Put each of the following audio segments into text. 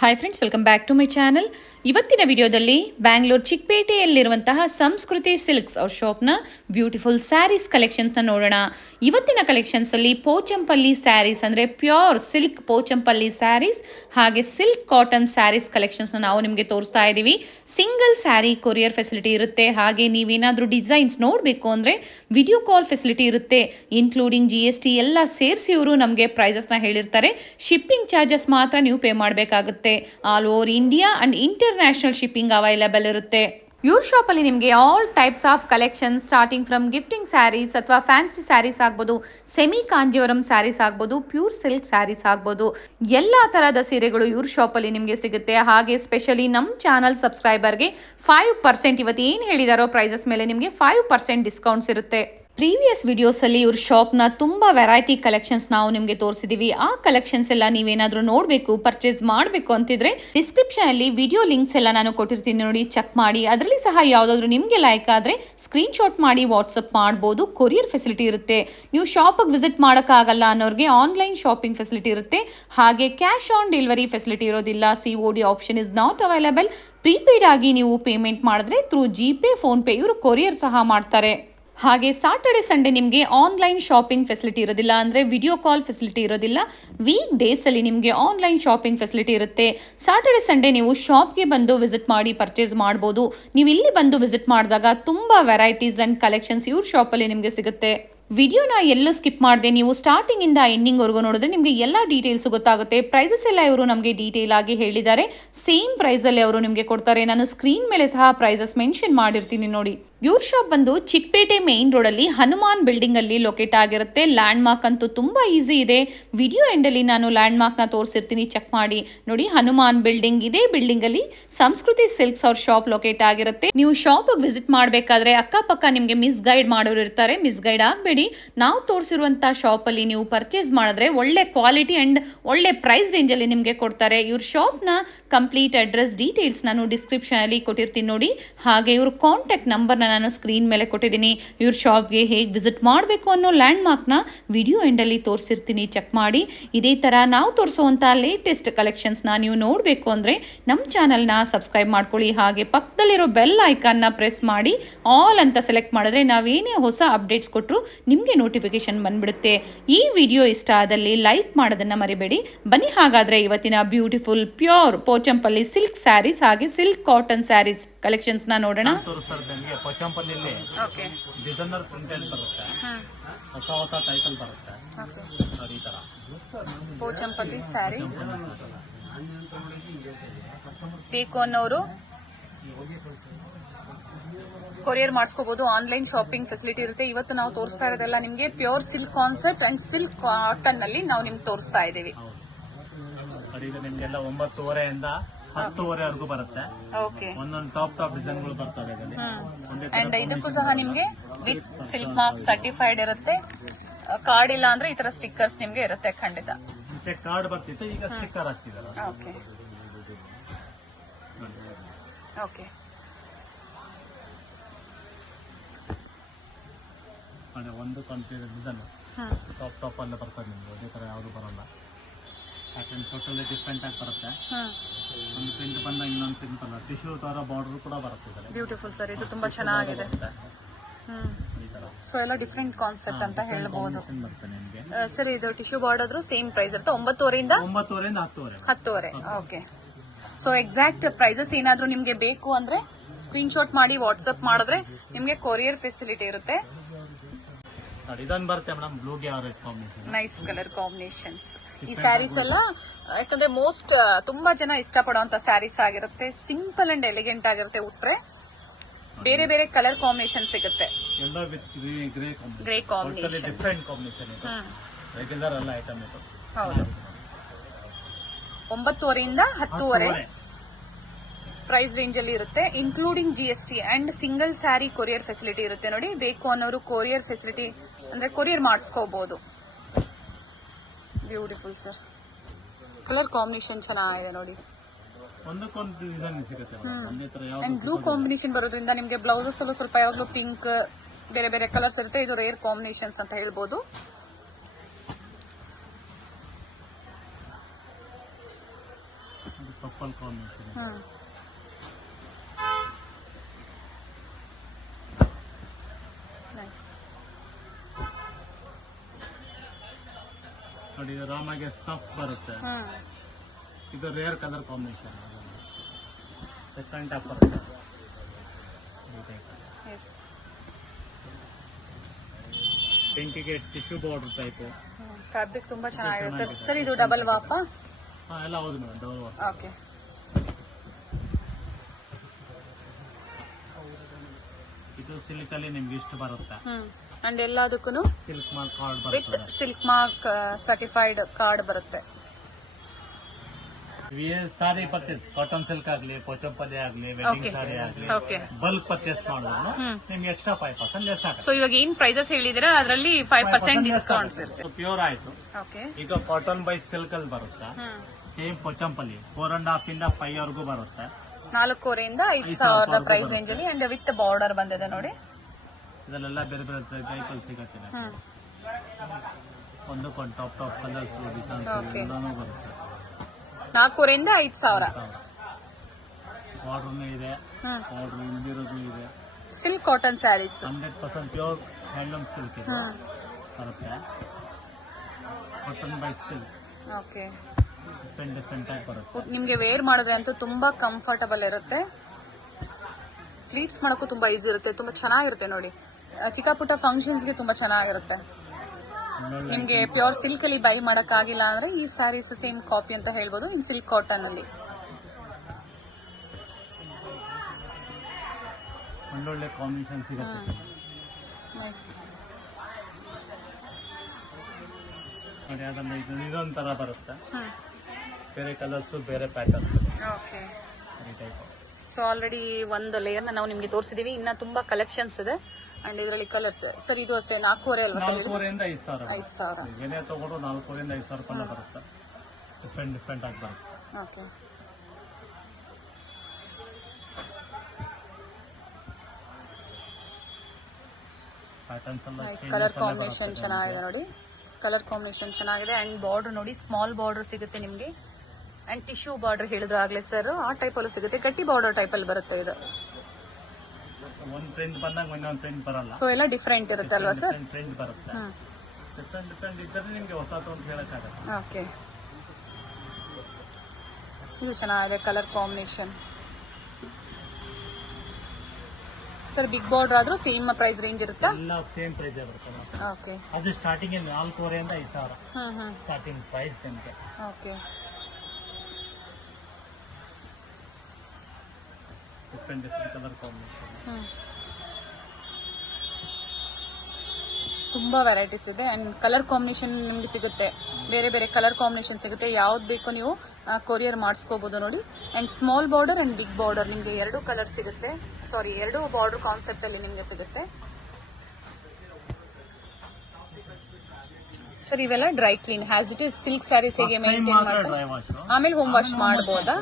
Hi friends, welcome back to my channel. ಇವತ್ತಿನ ವಿಡಿಯೋದಲ್ಲಿ ಬ್ಯಾಂಗ್ಳೂರ್ ಚಿಕ್ಕಪೇಟೆಯಲ್ಲಿರುವಂತಹ ಸಂಸ್ಕೃತಿ ಸಿಲ್ಕ್ಸ್ ಅವ್ರ ಶಾಪ್ನ ಬ್ಯೂಟಿಫುಲ್ ಸ್ಯಾರೀಸ್ ಕಲೆಕ್ಷನ್ಸ್ನ ನೋಡೋಣ. ಇವತ್ತಿನ ಕಲೆಕ್ಷನ್ಸಲ್ಲಿ ಪೋಚಂಪಲ್ಲಿ ಸ್ಯಾರೀಸ್ ಅಂದರೆ ಪ್ಯೂರ್ ಸಿಲ್ಕ್ ಪೋಚಂಪಲ್ಲಿ ಸ್ಯಾರೀಸ್ ಹಾಗೆ ಸಿಲ್ಕ್ ಕಾಟನ್ ಸ್ಯಾರೀಸ್ ಕಲೆಕ್ಷನ್ಸ್ನ ನಾವು ನಿಮಗೆ ತೋರಿಸ್ತಾ ಇದ್ದೀವಿ. ಸಿಂಗಲ್ ಸ್ಯಾರಿ ಕೊರಿಯರ್ ಫೆಸಿಲಿಟಿ ಇರುತ್ತೆ. ಹಾಗೆ ನೀವೇನಾದರೂ ಡಿಸೈನ್ಸ್ ನೋಡಬೇಕು ಅಂದರೆ ವಿಡಿಯೋ ಕಾಲ್ ಫೆಸಿಲಿಟಿ ಇರುತ್ತೆ. ಇನ್ಕ್ಲೂಡಿಂಗ್ GST ಎಲ್ಲ ಸೇರಿಸಿ ಇವರು ನಮಗೆ ಪ್ರೈಸಸ್ನ ಹೇಳಿರ್ತಾರೆ. ಶಿಪ್ಪಿಂಗ್ ಚಾರ್ಜಸ್ ಮಾತ್ರ ನೀವು ಪೇ ಮಾಡಬೇಕಾಗುತ್ತೆ. All over India and international shipping available ಇರುತ್ತೆ. ಇವ್ರ ಶಾಪಲ್ಲಿ ನಿಮಗೆ all types of collection starting from gifting sarees ಅಥವಾ ಫ್ಯಾನ್ಸಿ ಸ್ಯಾರೀಸ್ ಆಗ್ಬೋದು, ಸೆಮಿ ಕಾಂಜೀವರಂ ಸ್ಯಾರೀಸ್ ಆಗ್ಬೋದು, ಪ್ಯೂರ್ ಸಿಲ್ಕ್ ಸ್ಯಾರೀಸ್ ಆಗ್ಬೋದು, ಎಲ್ಲ ಥರದ ಸೀರೆಗಳು ಇವ್ರ ಶಾಪಲ್ಲಿ ನಿಮಗೆ ಸಿಗುತ್ತೆ. ಹಾಗೆ ಸ್ಪೆಷಲಿ ನಮ್ಮ ಚಾನಲ್ ಸಬ್ಸ್ಕ್ರೈಬರ್ಗೆ 5% ಇವತ್ತು ಏನು ಹೇಳಿದಾರೋ ಪ್ರೈಸಸ್ ಮೇಲೆ ನಿಮಗೆ 5% ಡಿಸ್ಕೌಂಟ್ಸ್ ಇರುತ್ತೆ. ಪ್ರೀವಿಯಸ್ ವಿಡಿಯೋಸಲ್ಲಿ ಇವ್ರ ಶಾಪ್ನ ತುಂಬ ವೆರೈಟಿ ಕಲೆಕ್ಷನ್ಸ್ ನಾವು ನಿಮಗೆ ತೋರಿಸಿದ್ದೀವಿ. ಆ ಕಲೆಕ್ಷನ್ಸ್ ಎಲ್ಲ ನೀವೇನಾದರೂ ನೋಡಬೇಕು, ಪರ್ಚೇಸ್ ಮಾಡಬೇಕು ಅಂತಿದ್ರೆ ಡಿಸ್ಕ್ರಿಪ್ಷನಲ್ಲಿ ವಿಡಿಯೋ ಲಿಂಕ್ಸ್ ಎಲ್ಲ ನಾನು ಕೊಟ್ಟಿರ್ತೀನಿ, ನೋಡಿ ಚೆಕ್ ಮಾಡಿ. ಅದರಲ್ಲಿ ಸಹ ಯಾವುದಾದ್ರೂ ನಿಮಗೆ ಲೈಕ್ ಆದರೆ ಸ್ಕ್ರೀನ್ಶಾಟ್ ಮಾಡಿ ವಾಟ್ಸಪ್ ಮಾಡ್ಬೋದು. ಕೊರಿಯರ್ ಫೆಸಿಲಿಟಿ ಇರುತ್ತೆ. ನೀವು ಶಾಪಿಗೆ ವಿಸಿಟ್ ಮಾಡೋಕ್ಕಾಗಲ್ಲ ಅನ್ನೋರಿಗೆ ಆನ್ಲೈನ್ ಶಾಪಿಂಗ್ ಫೆಸಿಲಿಟಿ ಇರುತ್ತೆ. ಹಾಗೆ ಕ್ಯಾಶ್ ಆನ್ ಡೆಲಿವರಿ ಫೆಸಿಲಿಟಿ ಇರೋದಿಲ್ಲ. COD option is not available. Prepaid ಆಗಿ ನೀವು ಪೇಮೆಂಟ್ ಮಾಡಿದ್ರೆ ಥ್ರೂ GPay, ಫೋನ್ಪೇ ಇವರು ಕೊರಿಯರ್ ಸಹ ಮಾಡ್ತಾರೆ. ಹಾಗೆ ಸಾಟರ್ಡೆ ಸಂಡೇ ನಿಮಗೆ ಆನ್ಲೈನ್ ಶಾಪಿಂಗ್ ಫೆಸಿಲಿಟಿ ಇರೋದಿಲ್ಲ, ಅಂದರೆ ವಿಡಿಯೋ ಕಾಲ್ ಫೆಸಿಲಿಟಿ ಇರೋದಿಲ್ಲ. ವೀಕ್ ಡೇಸಲ್ಲಿ ನಿಮಗೆ ಆನ್ಲೈನ್ ಶಾಪಿಂಗ್ ಫೆಸಿಲಿಟಿ ಇರುತ್ತೆ. ಸಾಟರ್ಡೆ ಸಂಡೇ ನೀವು ಶಾಪ್ಗೆ ಬಂದು ವಿಸಿಟ್ ಮಾಡಿ ಪರ್ಚೇಸ್ ಮಾಡ್ಬೋದು. ನೀವು ಇಲ್ಲಿ ಬಂದು ವಿಸಿಟ್ ಮಾಡಿದಾಗ ತುಂಬ ವೆರೈಟೀಸ್ ಆ್ಯಂಡ್ ಕಲೆಕ್ಷನ್ಸ್ ಇವ್ರ ಶಾಪಲ್ಲಿ ನಿಮಗೆ ಸಿಗುತ್ತೆ. ವಿಡಿಯೋನ ಎಲ್ಲೂ ಸ್ಕಿಪ್ ಮಾಡಿದೆ ನೀವು ಸ್ಟಾರ್ಟಿಂಗಿಂದ ಎಂಡಿಂಗ್ವರೆಗೂ ನೋಡಿದ್ರೆ ನಿಮಗೆ ಎಲ್ಲ ಡೀಟೇಲ್ಸ್ ಗೊತ್ತಾಗುತ್ತೆ. ಪ್ರೈಸಸ್ ಎಲ್ಲ ಇವರು ನಮಗೆ ಡೀಟೇಲ್ ಆಗಿ ಹೇಳಿದ್ದಾರೆ. ಸೇಮ್ ಪ್ರೈಸಲ್ಲಿ ಅವರು ನಿಮಗೆ ಕೊಡ್ತಾರೆ. ನಾನು ಸ್ಕ್ರೀನ್ ಮೇಲೆ ಸಹ ಪ್ರೈಸಸ್ ಮೆನ್ಷನ್ ಮಾಡಿರ್ತೀನಿ ನೋಡಿ. ಇವ್ರ ಶಾಪ್ ಬಂದು ಚಿಕ್ಕಪೇಟೆ ಮೇನ್ ರೋಡಲ್ಲಿ ಹನುಮಾನ್ ಬಿಲ್ಡಿಂಗ್ ಅಲ್ಲಿ ಲೊಕೇಟ್ ಆಗಿರುತ್ತೆ. ಲ್ಯಾಂಡ್ ಮಾರ್ಕ್ ಅಂತೂ ತುಂಬಾ ಈಸಿ ಇದೆ. ವಿಡಿಯೋ ಎಂಡಲ್ಲಿ ನಾನು ಲ್ಯಾಂಡ್ ಮಾರ್ಕ್ನ ತೋರಿಸಿರ್ತೀನಿ, ಚೆಕ್ ಮಾಡಿ ನೋಡಿ. ಹನುಮಾನ್ ಬಿಲ್ಡಿಂಗ್, ಇದೇ ಬಿಲ್ಡಿಂಗ್ ಅಲ್ಲಿ ಸಂಸ್ಕೃತಿ ಸಿಲ್ಕ್ಸ್ ಅವ್ರ ಶಾಪ್ ಲೊಕೇಟ್ ಆಗಿರುತ್ತೆ. ನೀವು ಶಾಪ್ ವಿಸಿಟ್ ಮಾಡಬೇಕಾದ್ರೆ ಅಕ್ಕಪಕ್ಕ ನಿಮಗೆ ಮಿಸ್ ಗೈಡ್ ಮಾಡೋರು ಇರ್ತಾರೆ. ಮಿಸ್ ಗೈಡ್ ಆಗಬೇಡಿ. ನಾವು ತೋರಿಸಿರುವಂತಹ ಶಾಪ್ ಅಲ್ಲಿ ನೀವು ಪರ್ಚೇಸ್ ಮಾಡಿದ್ರೆ ಒಳ್ಳೆ ಕ್ವಾಲಿಟಿ ಅಂಡ್ ಒಳ್ಳೆ ಪ್ರೈಸ್ ರೇಂಜ್ ಅಲ್ಲಿ ನಿಮಗೆ ಕೊಡ್ತಾರೆ. ಇವ್ರ ಶಾಪ್ನ ಕಂಪ್ಲೀಟ್ ಅಡ್ರೆಸ್ ಡೀಟೇಲ್ಸ್ ನಾನು ಡಿಸ್ಕ್ರಿಪ್ಷನ್ ಅಲ್ಲಿ ಕೊಟ್ಟಿರ್ತೀನಿ ನೋಡಿ. ಹಾಗೆ ಇವ್ರ ಕಾಂಟ್ಯಾಕ್ಟ್ ನಂಬರ್ನ ನಾನು ಸ್ಕ್ರೀನ್ ಮೇಲೆ ಕೊಟ್ಟಿದ್ದೀನಿ. ಇವ್ರ ಶಾಪ್ಗೆ ಹೇಗೆ ವಿಸಿಟ್ ಮಾಡಬೇಕು ಅನ್ನೋ ಲ್ಯಾಂಡ್ ಮಾರ್ಕ್ನ ವಿಡಿಯೋ ಎಂಡಲ್ಲಿ ತೋರಿಸಿರ್ತೀನಿ, ಚೆಕ್ ಮಾಡಿ. ಇದೇ ಥರ ನಾವು ತೋರಿಸುವಂಥ ಲೇಟೆಸ್ಟ್ ಕಲೆಕ್ಷನ್ಸ್ನ ನೀವು ನೋಡಬೇಕು ಅಂದರೆ ನಮ್ಮ ಚಾನಲ್ನ ಸಬ್ಸ್ಕ್ರೈಬ್ ಮಾಡ್ಕೊಳ್ಳಿ. ಹಾಗೆ ಪಕ್ಕದಲ್ಲಿರೋ ಬೆಲ್ ಐಕಾನ್ನ ಪ್ರೆಸ್ ಮಾಡಿ ಆಲ್ ಅಂತ ಸೆಲೆಕ್ಟ್ ಮಾಡಿದ್ರೆ ನಾವೇನೇ ಹೊಸ ಅಪ್ಡೇಟ್ಸ್ ಕೊಟ್ಟರು ನಿಮಗೆ ನೋಟಿಫಿಕೇಶನ್ ಬಂದ್ಬಿಡುತ್ತೆ. ಈ ವಿಡಿಯೋ ಇಷ್ಟ ಆದಲ್ಲಿ ಲೈಕ್ ಮಾಡೋದನ್ನು ಮರಿಬೇಡಿ. ಬನ್ನಿ ಹಾಗಾದರೆ ಇವತ್ತಿನ beautiful pure Pochampally silk saris ಹಾಗೆ ಸಿಲ್ಕ್ ಕಾಟನ್ ಸ್ಯಾರೀಸ್ ಕಲೆಕ್ಷನ್ಸ್ನ ನೋಡೋಣ. ಪೋಚಂಪಲ್ಲಿಲಿ ಡಿಸೈನರ್ ಪ್ರಿಂಟೆಡ್ ಬರುತ್ತೆ, ಹೊಸ ಹೊಸ ಟೈಟಲ್ ಬರುತ್ತೆ. ಈ ತರ ಪೋಚಂಪಲ್ಲಿ ಸ್ಯಾರೀಸ್ ಬೇಕು ಅನ್ನೋರು ಕೊರಿಯರ್ ಮಾಡಿಸ್ಕೋಬಹುದು. ಆನ್ಲೈನ್ ಶಾಪಿಂಗ್ ಫೆಸಿಲಿಟಿ ಇರುತ್ತೆ. ಇವತ್ತು ನಾವು ತೋರಿಸ್ತಾ ಇರೋದೆಲ್ಲ ನಿಮಗೆ pure silk concept and silk cotton ನಲ್ಲಿ ನಾವು ನಿಮ್ಗೆ ತೋರಿಸ್ತಾ ಇದ್ದೀವಿ. ನಿಮ್ಗೆಲ್ಲ 9:30 10:30 ಬರುತ್ತೆ. ಒಂದೊಂದು ಟಾಪ್ ಡಿಸೈನ್ಗಳು ಬರ್ತವೆ. ಅಂಡ್ ಇದಕ್ಕೂ ಸಹ ನಿಮ್ಗೆ ವಿತ್ ಸಿಲ್ಕ್ ಮಾರ್ಕ್ ಸರ್ಟಿಫೈಡ್ ಇರುತ್ತೆ. ಕಾರ್ಡ್ ಇಲ್ಲ ಅಂದ್ರೆ ಈ ತರ ಸ್ಟಿಕ್ಕರ್ಸ್ ನಿಮ್ಗೆ ಇರುತ್ತೆ. ಖಂಡಿತ ಮುಂಚೆ ಕಾರ್ಡ್ ಬರ್ತಿತ್ತು, ಈಗ ಸ್ಟಿಕ್ಕರ್ ಹಾಕ್ತಿದ್ದಾರೆ. ಓಕೆ ಒಂದು ಡಿಸೈನ್ ಟಾಪ್ ಅಲ್ಲೇ ಬರ್ತದೆ ನಿಮ್ಗೆ. ಅದೇ ತರ ಯಾವುದು ಬರಲ್ಲ. ಪ್ಯಾಟರ್ನ್ ಟೋಟಲಿ ಡಿಫ್ರೆಂಟ್ ಆಗಿ ಬರುತ್ತೆ. ಒಂದು ಪ್ರಿಂಟ್ ಬಂದ ಇನ್ನೊಂದು ಪ್ರಿಂಟ್ ಅಲ್ಲ, ಟಿಶ್ಯೂ ತರ ಬಾರ್ಡರ್ ಕೂಡ ಬರುತ್ತೆ. ಬ್ಯೂಟಿಫುಲ್ ಸರ್, ಇದು ತುಂಬಾ ಚೆನ್ನಾಗಿದೆ. ಸೊ ಎಲ್ಲ ಡಿಫ್ರೆಂಟ್ ಕಾನ್ಸೆಪ್ಟ್ ಅಂತ ಹೇಳ್ಬಹುದು ಸರ್. ಇದು ಟಿಶ್ಯೂ ಬಾರ್ಡರ್ ಸೇಮ್ ಪ್ರೈಸ್ ಇರುತ್ತೆ. 9:30 10:30. ಓಕೆ. ಸೊ ಎಕ್ಸಾಕ್ಟ್ ಪ್ರೈಸಸ್ ಏನಾದ್ರೂ ನಿಮ್ಗೆ ಬೇಕು ಅಂದ್ರೆ ಸ್ಕ್ರೀನ್ಶಾಟ್ ಮಾಡಿ ವಾಟ್ಸ್ಆಪ್ ಮಾಡಿದ್ರೆ ನಿಮ್ಗೆ ಕೊರಿಯರ್ ಫೆಸಿಲಿಟಿ ಇರುತ್ತೆ. Nice colour combinations. ಈ ಸ್ಯಾರೀಸ್ ಎಲ್ಲ ಯಾಕಂದ್ರೆ ತುಂಬಾ ಜನ ಇಷ್ಟಪಡುವಂತ ಸ್ಯಾರೀಸ್ ಆಗಿರುತ್ತೆ. ಸಿಂಪಲ್ ಅಂಡ್ ಎಲಿಗೆಂಟ್ ಆಗಿರುತ್ತೆ. ಉಟ್ರೆ ಬೇರೆ ಬೇರೆ ಕಲರ್ ಕಾಂಬಿನೇಷನ್ ಸಿಗುತ್ತೆ. Grey combination. ಹೌದು. 9:30 10:30 ಪ್ರೈಸ್ ರೇಂಜ್ ಅಲ್ಲಿ ಇರುತ್ತೆ. Including GST and single sari courier facility ಇರುತ್ತೆ ನೋಡಿ. ಬೇಕು ಅನ್ನೋರು ಕೊರಿಯರ್ ಫೆಸಿಲಿಟಿ ಅಂದ್ರೆ ಕೊರಿಯರ್ ಮಾಡಿಸ್ಕೋಬಹುದು. Beautiful sir. ಕಲರ್ ಕಾಂಬಿನೇಷನ್ ಚೆನ್ನಾಗಿದೆ ನೋಡಿ. ಅಂಡ್ ಬ್ಲೂ ಕಾಂಬಿನೇಷನ್ ಬರೋದ್ರಿಂದ ನಿಮ್ಗೆ ಬ್ಲೌಸಸ್ ಅಲ್ಲೂ ಸ್ವಲ್ಪ ಯಾವಾಗಲೂ ಪಿಂಕ್ ಬೇರೆ ಬೇರೆ ಕಲರ್ಸ್ ಇರುತ್ತೆ. ಇದು ರೇರ್ ಕಾಂಬಿನೇಷನ್ಸ್ ಅಂತ ಹೇಳ್ಬೋದು. Purple combination. ನೈಸ್. ನೋಡಿ ಇದು ರಾಮಗೆ ಸ್ಟಫ್ ಬರುತ್ತೆ. ಇದು rare colour combination. Second top ಬರುತ್ತೆ. ಪಿಂಕಿಗೆ ಟಿಶ್ಯೂ ಬಾರ್ಡರ್ ಟೈಪ್. ಫ್ಯಾಬ್ರಿಕ್ ತುಂಬಾ ಚೆನ್ನಾಗಿದೆ ಸರ್. ಸರ್ ಇದು ಡಬಲ್ ವಾಪ? ಎಲ್ಲ ಹೌದು ಮೇಡಮ್, ಡಬಲ್ ವಾಪ್. ಓಕೆ. ಇದು ಸಿಲ್ಕ್ ಅಲ್ಲಿ ನಿಮ್ಗೆ ಇಷ್ಟು ಬರುತ್ತೆ. ಅಂಡ್ ಎಲ್ಲದಕ್ಕೂ ಸಿಲ್ಕ್ ಮಾರ್ಕ್ ಕಾರ್ಡ್ ವಿತ್ ಬರುತ್ತೆ. ಸಿಲ್ಕ್ ಮಾರ್ಕ್ ಸರ್ಟಿಫೈಡ್ ಕಾರ್ಡ್ ಬರುತ್ತೆ. ಸಾರಿ ಪರ್ಚೇಸ್, ಕಾಟನ್ ಸಿಲ್ಕ್ ಆಗ್ಲಿ, ಪೋಚಂಪಲ್ಲಿ ಆಗ್ಲಿ, ವೆಡ್ಡಿಂಗ್ ಸಾರಿ ಆಗ್ಲಿ, ಬಲ್ಕ್ ಪರ್ಚೇಸ್ ಮಾಡಿದ್ರು ನಿಮ್ಗೆ ಎಕ್ಸ್ಟ್ರಾ 5% ಲೆಸ್ ಆಗುತ್ತೆ. ಸೊ ಇವಾಗ ಏನ್ ಪ್ರೈಸಸ್ ಹೇಳಿದಿರಾ ಅದರಲ್ಲಿ 5% ಡಿಸ್ಕೌಂಟ್ಸ್ ಇರುತ್ತೆ. ಪ್ಯೂರ್ ಆಯ್ತು. ಓಕೆ. ಈಗ ಕಾಟನ್ ಬೈ ಸಿಲ್ಕ್ ಅಲ್ಲಿ ಬರುತ್ತೆ. ಸೇಮ್ ಪೋಚಂಪಲ್ಲಿ 4.5 ಇಂದ 5 ವರೆಗೂ ಬರುತ್ತೆ. 4,500 ಇಂದ 5,000 ಪ್ರೈಸ್ ರೇಂಜ್ ಅಲ್ಲಿ ಅಂಡ್ ವಿತ್ ಬಾರ್ಡರ್ ಬಂದಿದೆ ನೋಡಿ. ಇದರಲ್ಲೆಲ್ಲ ಬೇರೆ ಬೇರೆ ಟೈಪಲ್ಲಿ ಸಿಗುತ್ತೆ. ಒಂದಕ್ಕೊಂದು ಟಾಪ್ ಕಲರ್ಸ್ ಡಿಸೈನ್ಸ್ ಎಲ್ಲಾನು ಬರುತ್ತೆ. 4,500 ಇಂದ 5,000. ಬಾರ್ಡರ್ ಇದೆ, ಬಾರ್ಡರ್ ಇಲ್ದಿರೋದು ಇದೆ. Silk cotton sarees 100% pure handloom silk ಇದೆ ಬರುತ್ತೆ. Cotton by silk. Okay. Different ಆಗಿ ಬರುತ್ತೆ. ನಿಮ್ಗೆ ವೇರ್ ಮಾಡಿದ್ರೆ ಅಂತೂ ತುಂಬಾ ಕಂಫರ್ಟಬಲ್ ಇರುತ್ತೆ. ಫ್ಲೀಟ್ಸ್ ಮಾಡೋಕ್ಕೂ ತುಂಬಾ ಈಸಿ ಇರುತ್ತೆ. ತುಂಬಾ ಚೆನ್ನಾಗಿರುತ್ತೆ ನೋಡಿ. ಚಿಕ್ಕ ಪುಟ್ಟ ಫಂಕ್ಷನ್ಸ್ಗೆ ತುಂಬಾ ಚೆನ್ನಾಗಿರುತ್ತೆ. ನಿಮ್ಗೆ ಪ್ಯೂರ್ ಸಿಲ್ಕ್ ಅಲ್ಲಿ ಬೈ ಮಾಡಕ್ ಆಗಿಲ್ಲ ಅಂದ್ರೆ ಈ ಸ್ಯಾರೀಸ್ ಸೇಮ್ ಕಾಪಿ ಅಂತ ಹೇಳ್ಬೋದು ಇನ್ ಸಿಲ್ಕ್ ಕಾಟನ್ ಅಲ್ಲಿ. ಒಳ್ಳೊಳ್ಳೆ ಕಾಂಬಿನೇಷನ್ ಸಿಗುತ್ತೆ. ನೈಸ್. ನೋಡಿ ಅದನ್ನ ಇದೊಂಥರ ಬರುತ್ತೆ. ಬೇರೆ ಕಲರ್ಸ್, ಬೇರೆ ಪ್ಯಾಟರ್ನ್. ಓಕೆ. ಸೊ ಆಲ್ರೆಡಿ ಒಂದು ಲೇಯರ್ನ ನಾವು ನಿಮ್ಗೆ ತೋರಿಸಿದೀವಿ. ಇನ್ನ ತುಂಬಾ ಕಲೆಕ್ಷನ್ಸ್ ಇದೆ ಅಂಡ್ ಇದರಲ್ಲಿ ಕಲರ್ಸ್. ಸರ್ ಇದು ಅಷ್ಟೇ 4,500 ಅಲ್ವಾ ಸರ್? 4,500 ಇಂದ 5,000. 5,000 ಏನೇ ತಗೊಂಡು 4,500 ಇಂದ 5,000 ರೂಪಾಯಿ ಬರುತ್ತೆ. ಡಿಫ್ರೆಂಟ್ ಆಗಿ ಬರುತ್ತೆ. ಓಕೆ. ಪ್ಯಾಟರ್ನ್ಸ್ ಎಲ್ಲ ಕಲರ್ ಕಾಂಬಿನೇಷನ್ ಚೆನ್ನಾಗಿದೆ ನೋಡಿ. ಕಲರ್ ಕಾಂಬಿನೇಷನ್ ಚೆನ್ನಾಗಿದೆ ಅಂಡ್ ಬಾರ್ಡರ್ ನೋಡಿ, ಸ್ಮಾಲ್ ಬಾರ್ಡರ್ ಸಿಗುತ್ತೆ ನಿಮ್ಗೆ. ಅಂಡ್ ಟಿಶ್ಯೂ ಬಾರ್ಡರ್ ಹೇಳಿದ್ರು ಆಗ್ಲೇ ಸರ್, ಆ ಟೈಪ್ ಅಲ್ಲೂ ಸಿಗುತ್ತೆ. ಗಟ್ಟಿ ಬಾರ್ಡರ್ ಟೈಪ್ ಅಲ್ಲಿ ಬರುತ್ತೆ ಇದು. ಒಂದು ಪ್ರಿಂಟ್ ಬಂದಾಗ ಇನ್ನೊಂದು ಪ್ರಿಂಟ್ ಬರಲ್ಲ. ಸೊ ಎಲ್ಲ ಡಿಫ್ರೆಂಟ್ ಇರುತ್ತೆ ಅಲ್ವಾ ಸರ್? ಪ್ರಿಂಟ್ ಬರುತ್ತೆ. ಡಿಫ್ರೆಂಟ್ ಇದ್ದರೆ ನಿಮಗೆ ಹೊಸತು ಅಂತ ಹೇಳಕ್ಕಾಗಲ್ಲ. ಓಕೆ. ಇದು ಚೆನ್ನಾಗಿದೆ colour combination. Sir big border ಆದ್ರೂ ಸೇಮ್ ಪ್ರೈಸ್ ರೇಂಜ್ ಇರುತ್ತಾ? ಎಲ್ಲ ಸೇಮ್ ಪ್ರೈಸ್ ಬರುತ್ತೆ. ಓಕೆ. ಅದು ಸ್ಟಾರ್ಟಿಂಗ್ 4,500 ಇಂದ 5,000 ಸ್ಟಾರ್ಟಿಂಗ್ ಪ್ರೈಸ್ ನಿಮಗೆ. ಓಕೆ. Different colour combination. ತುಂಬಾ ವೆರೈಟೀಸ್ ಇದೆ ಅಂಡ್ ಕಲರ್ ಕಾಂಬಿನೇಷನ್ ನಿಮ್ಗೆ ಸಿಗುತ್ತೆ. ಬೇರೆ ಬೇರೆ ಕಲರ್ ಕಾಂಬಿನೇಷನ್ ಸಿಗುತ್ತೆ. ಯಾವ್ದು ಬೇಕು ನೀವು ಕೊರಿಯರ್ ಮಾಡಿಸ್ಕೋಬಹುದು ನೋಡಿ. And small border and big border ನಿಮ್ಗೆ 2 ಕಲರ್ ಸಿಗುತ್ತೆ. ಸಾರಿ 2 ಬಾರ್ಡರ್ ಕಾನ್ಸೆಪ್ಟ್ ಅಲ್ಲಿ ನಿಮ್ಗೆ ಸಿಗುತ್ತೆ. ಸರ್ ಇವೆಲ್ಲ dry clean has it is silk sarees ಹೇಗೆ ಮೇಂಟೈನ್ ಮಾಡ್ತಾರೆ ಆಮೇಲೆ ಹೋಮ್ ವಾಶ್ ಮಾಡಬಹುದಾ?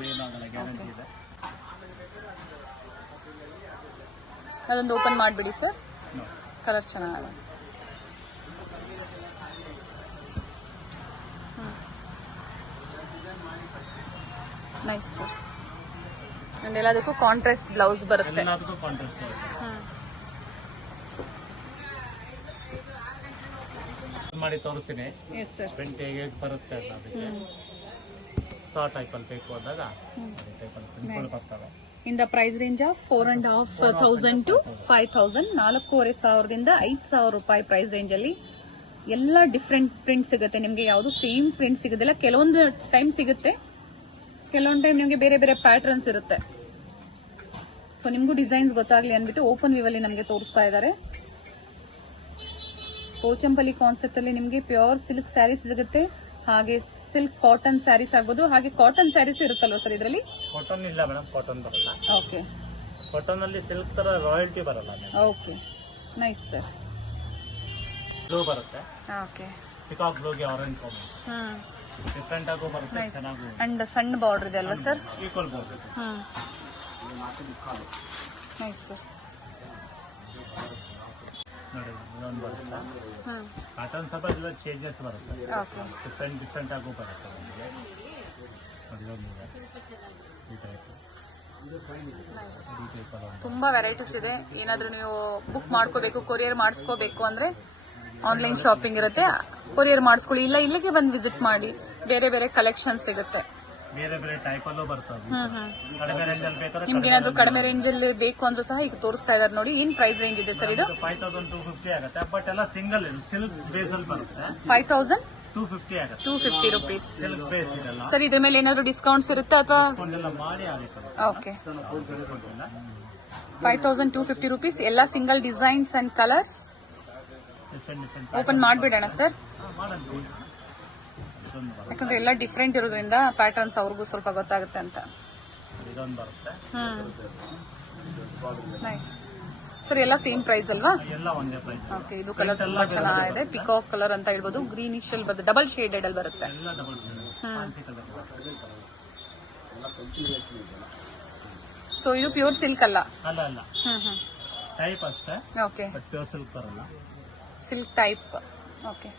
ಅದೊಂದು ಓಪನ್ ಮಾಡಿಬಿಡಿ ಸರ್. ಕಲರ್ ಚೆನ್ನಾಗಿದೆ. Nice sir. ಅಂಡ್ ಎಲ್ಲದಕ್ಕೂ ಕಾಂಟ್ರಾಸ್ಟ್ ಬ್ಲೌಸ್ ಬರುತ್ತೆ. ಮಾಡಿ ತೋರಿಸ್ತೀನಿ. Yes sir. ಪ್ರಿಂಟ್ ಹೇಗೆ ಬರುತ್ತೆ ಅದಕ್ಕೆ ಸಾಫ್ಟ್ ಟೈಪ್ ಅಲ್ಲಿ ಬೇಕು ಅಂದಾಗ ಸಿಂಪಲ್ ಬರ್ತವೆ. In the price range of 4,500 to 5,000. 4,500 ಇಂದ 5,000 ರೂಪಾಯಿ ಪ್ರೈಸ್ ರೇಂಜ್ ಅಲ್ಲಿ ಎಲ್ಲ ಡಿಫ್ರೆಂಟ್ ಪ್ರಿಂಟ್ ಸಿಗುತ್ತೆ ನಿಮ್ಗೆ. ಯಾವುದು ಸೇಮ್ ಪ್ರಿಂಟ್ ಸಿಗೋದಿಲ್ಲ. ಕೆಲವೊಂದು ಟೈಮ್ ಸಿಗುತ್ತೆ, ಕೆಲವೊಂದು ಟೈಮ್ ನಿಮಗೆ ಬೇರೆ ಬೇರೆ ಪ್ಯಾಟರ್ನ್ಸ್ ಇರುತ್ತೆ. ಸೊ ನಿಮಗೂ ಡಿಸೈನ್ಸ್ ಗೊತ್ತಾಗ್ಲಿ ಅಂದ್ಬಿಟ್ಟು ಓಪನ್ ವ್ಯೂ ಅಲ್ಲಿ ನಮಗೆ ತೋರಿಸ್ತಾ ಇದ್ದಾರೆ. ಪೋಚಂಪಲ್ಲಿ ಕಾನ್ಸೆಪ್ಟ್ ಅಲ್ಲಿ ನಿಮಗೆ ಪ್ಯೂರ್ ಸಿಲ್ಕ್ ಸ್ಯಾರೀಸ್ ಸಿಗುತ್ತೆ. ಹಾಗೆ ಸಿಲ್ಕ್ ಕಾಟನ್ ಸ್ಯಾರೀಸ್ ಆಗ್ಬೋದು. ಹಾಗೆ ಕಾಟನ್ ಸ್ಯಾರೀಸ್ ಇರುತ್ತಲ್ವಾ ಸರ್ ಇದರಲ್ಲಿ? ಕಾಟನ್ ಇಲ್ಲ ಮೇಡಮ್, ಕಾಟನ್ ಬರಲ್ಲ. ಓಕೆ. ಕಾಟನ್ ಅಲ್ಲಿ ಸಿಲ್ಕ್ ತರ ರಾಯಲ್ಟಿ ಬರಲ್ಲ. ಓಕೆ. Nice sir. ಬ್ಲೂ ಬರುತ್ತೆ. ಓಕೆ. ಪಿಕಾಕ್ ಬ್ಲೂಗೆ ಆರೆಂಜ್ ಕಾಂಬಿನೇಷನ್ ಡಿಫರೆಂಟ್ ಆಗೋ ಬರುತ್ತೆ. ಚೆನ್ನಾಗಿ ಅಂಡ್ ಸಣ್ಣ ಬಾರ್ಡರ್ ಇದೆ ಅಲ್ವಾ sir? Equal border. Nice sir. ನೋಡಿ ಇನ್ನೊಂದು ಬರುತ್ತೆ. ಕಾಟನ್ ಸ್ವಲ್ಪ ಎಲ್ಲ ಚೇಂಜಸ್ ಬರುತ್ತೆ. ಓಕೆ. ಡಿಫರೆಂಟ್ ಆಗೋ ಬರುತ್ತೆ. ನೋಡಿ ಈ ಟೈಪಲ್ಲಿ ತುಂಬಾ ವೆರೈಟೀಸ್ ಇದೆ. ಏನಾದ್ರೂ ನೀವು ಬುಕ್ ಮಾಡ್ಕೋಬೇಕು, ಕೊರಿಯರ್ ಮಾಡಿಸ್ಕೋಬೇಕು ಅಂದ್ರೆ ಆನ್ಲೈನ್ ಶಾಪಿಂಗ್ ಇರುತ್ತೆ, ಕೊರಿಯರ್ ಮಾಡಿಸ್ಕೊಳ್ಳಿ. ಇಲ್ಲ ಇಲ್ಲಿಗೆ ಬಂದು ವಿಸಿಟ್ ಮಾಡಿ, ಬೇರೆ ಬೇರೆ ಕಲೆಕ್ಷನ್ ಸಿಗುತ್ತೆ. ಬೇರೆ ಬೇರೆ ಟೈಪಲ್ಲೂ ಬರ್ತವೆ. ಕಡಿಮೆ ರೇಂಜಲ್ಲಿ ಬೇಕಾದ್ರೆ ನಿಮ್ಗೆ ಏನಾದ್ರು ಕಡಿಮೆ ರೇಂಜ್ ಅಲ್ಲಿ ಬೇಕು ಅಂದ್ರೂ ಸಹ ಈಗ ತೋರಿಸ್ತಾ ಇದಾರೆ ನೋಡಿ. ಏನ್ ಪ್ರೈಸ್ ರೇಂಜ್ ಇದೆ ಸರ್ ಇದು? 5250 ಆಗುತ್ತೆ. ಬಟ್ ಎಲ್ಲ ಸಿಂಗಲ್ ಸಿಲ್ಕ್ ಬೇಸ್ ಅಲ್ಲಿ ಬರುತ್ತೆ. 5250 ಆಗುತ್ತೆ. 250 ರುಪೀಸ್. ಸಿಲ್ಕ್ ಬೇಸ್ ಇದೆಲ್ಲ. ಸರ್ ಇದ್ರ ಮೇಲೆ ಏನಾದ್ರು ಡಿಸ್ಕೌಂಟ್ಸ್ ಇರುತ್ತೆ ಅಥವಾ? ಡಿಸ್ಕೌಂಟ್ ಮಾಡಿ ಆಗುತ್ತೆ. Okay, 5250 rupees. ಎಲ್ಲ single designs and colours. Open ಮಾಡ್ಬಿಡೋಣ ಸರ್, ಯಾಕಂದ್ರೆ ಎಲ್ಲ ಡಿಫ್ರೆಂಟ್ ಇರೋದ್ರಿಂದ ಪ್ಯಾಟರ್ನ್ಸ್ ಅವ್ರಿಗೂ ಸ್ವಲ್ಪ ಗೊತ್ತಾಗುತ್ತೆ ಅಂತ. ಇದೊಂದು ಬರುತ್ತೆ. ನೈಸ್ ಸರ್, ಎಲ್ಲ ಸೇಮ್ ಪ್ರೈಸ್ ಅಲ್ವಾ? ಎಲ್ಲ ಒಂದೇ ಪ್ರೈಸ್. ಓಕೆ, ಇದು ಕಲರ್ ತುಂಬಾ ಚೆನ್ನಾಗಿದೆ. ಪಿಕಾಕ್ ಕಲರ್ ಅಂತ ಹೇಳ್ಬೋದು. ಗ್ರೀನಿಶ್ ಅಲ್ಲಿ ಬರುತ್ತೆ, ಡಬಲ್ ಶೇಡೆಡ್ ಅಲ್ಲಿ ಬರುತ್ತೆ. ಎಲ್ಲ ಡಬಲ್ ಸೊ ಇದು ಪ್ಯೂರ್ ಸಿಲ್ಕ್ ಅಲ್ಲ? ಅಲ್ಲ ಅಲ್ಲ, ಟೈಪ್ ಅಷ್ಟೇ. ಓಕೆ, ಬಟ್ ಪ್ಯೂರ್ ಸಿಲ್ಕ್ ಬರಲ್ಲ. Silk type. Okay,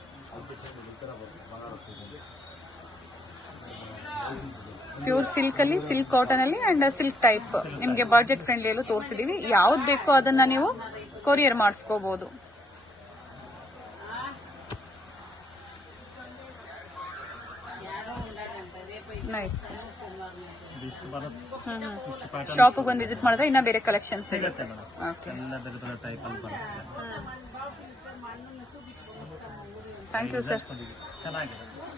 pure silk ಅಲ್ಲಿ, ಸಿಲ್ಕ್ ಕಾಟನ್ ಅಲ್ಲಿ ಅಂಡ್ ಸಿಲ್ಕ್ ಟೈಪ್ ನಿಮ್ಗೆ ಬಜೆಟ್ ಫ್ರೆಂಡ್ಲಿ ಅಲ್ಲೂ ತೋರಿಸಿದೀವಿ. ಯಾವ್ದು ಬೇಕೋ ಅದನ್ನ ನೀವು ಕೊರಿಯರ್ ಮಾಡಿಸ್ಕೋಬಹುದು. ನೈಸ್. ಶಾಪ್ ಬಂದು ವಿಸಿಟ್ ಮಾಡಿದ್ರೆ ಇನ್ನ ಬೇರೆ ಕಲೆಕ್ಷನ್ ಸಿಗುತ್ತೆ. Okay, thank you sir,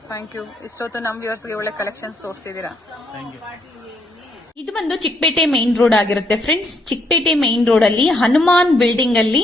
thank you. ಇಷ್ಟೊತ್ತು ನಮ್ಮ ವ್ಯೂವರ್ಸ್ಗೆ ಒಳ್ಳೆ ಕಲೆಕ್ಷನ್ಸ್ ತೋರಿಸ್ತಿದ್ದೀರಾ. ಇದು ಬಂದು ಚಿಕ್ಕಪೇಟೆ ಮೈನ್ ರೋಡ್ ಆಗಿರುತ್ತೆ ಫ್ರೆಂಡ್ಸ್. ಚಿಕ್ಕಪೇಟೆ ಮೈನ್ ರೋಡ್ ಅಲ್ಲಿ ಹನುಮಾನ್ ಬಿಲ್ಡಿಂಗ್ ಅಲ್ಲಿ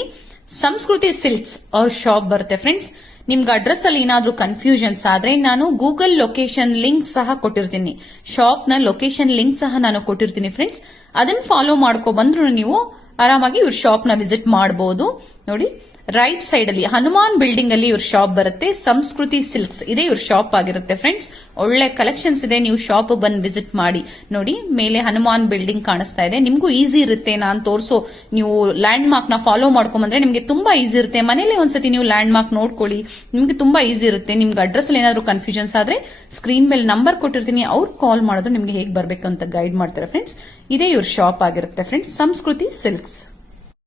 ಸಂಸ್ಕೃತಿ ಸಿಲ್ಕ್ಸ್ ಅವ್ರ ಶಾಪ್ ಬರುತ್ತೆ ಫ್ರೆಂಡ್ಸ್. ನಿಮ್ಗೆ ಅಡ್ರೆಸ್ ಅಲ್ಲಿ ಏನಾದ್ರೂ ಕನ್ಫ್ಯೂಷನ್ಸ್ ಆದ್ರೆ ನಾನು ಗೂಗಲ್ ಲೊಕೇಶನ್ ಲಿಂಕ್ ಸಹ ಕೊಟ್ಟಿರ್ತೀನಿ. ಶಾಪ್ ನ ಲೊಕೇಶನ್ ಲಿಂಕ್ ಸಹ ನಾನು ಕೊಟ್ಟಿರ್ತೀನಿ ಫ್ರೆಂಡ್ಸ್. ಅದನ್ನ ಫಾಲೋ ಮಾಡ್ಕೊ ಬಂದ್ರು ನೀವು ಆರಾಮಾಗಿ ಇವ್ರ ಶಾಪ್ ನ ವಿಸಿಟ್ ಮಾಡಬಹುದು. ನೋಡಿ, ರೈಟ್ ಸೈಡ್ ಅಲ್ಲಿ ಹನುಮಾನ್ ಬಿಲ್ಡಿಂಗ್ ಅಲ್ಲಿ ಇವ್ರ ಶಾಪ್ ಬರುತ್ತೆ. ಸಂಸ್ಕೃತಿ ಸಿಲ್ಕ್ಸ್ ಇದೆ ಇವ್ರ ಶಾಪ್ ಆಗಿರುತ್ತೆ ಫ್ರೆಂಡ್ಸ್. ಒಳ್ಳೆ ಕಲೆಕ್ಷನ್ಸ್ ಇದೆ, ನೀವು ಶಾಪ್ ಬಂದು ವಿಸಿಟ್ ಮಾಡಿ. ನೋಡಿ, ಮೇಲೆ ಹನುಮಾನ್ ಬಿಲ್ಡಿಂಗ್ ಕಾಣಿಸ್ತಾ ಇದೆ. ನಿಮ್ಗೂ ಈಸಿ ಇರುತ್ತೆ ನಾನು ತೋರಿಸೋ, ನೀವು ಲ್ಯಾಂಡ್ ಮಾರ್ಕ್ ನ ಫಾಲೋ ಮಾಡ್ಕೊಂಡ್ಬಂದ್ರೆ ನಿಮ್ಗೆ ತುಂಬಾ ಈಸಿ ಇರುತ್ತೆ. ಮನೇಲೆ ಒಂದ್ಸತಿ ನೀವು ಲ್ಯಾಂಡ್ ಮಾರ್ಕ್ ನೋಡ್ಕೊಳ್ಳಿ, ನಿಮ್ಗೆ ತುಂಬಾ ಈಸಿ ಇರುತ್ತೆ. ನಿಮ್ಗೆ ಅಡ್ರೆಸ್ ಅಲ್ಲಿ ಏನಾದ್ರು ಕನ್ಫ್ಯೂಷನ್ಸ್ ಆದ್ರೆ ಸ್ಕ್ರೀನ್ ಮೇಲೆ ನಂಬರ್ ಕೊಟ್ಟಿರ್ತೀನಿ, ಅವ್ರು ಕಾಲ್ ಮಾಡಿದ್ರೆ ನಿಮ್ಗೆ ಹೇಗೆ ಬರ್ಬೇಕು ಅಂತ ಗೈಡ್ ಮಾಡ್ತಾರೆ ಫ್ರೆಂಡ್ಸ್. ಇದೇ ಇವ್ರ ಶಾಪ್ ಆಗಿರುತ್ತೆ ಫ್ರೆಂಡ್ಸ್, ಸಂಸ್ಕೃತಿ ಸಿಲ್ಕ್ಸ್.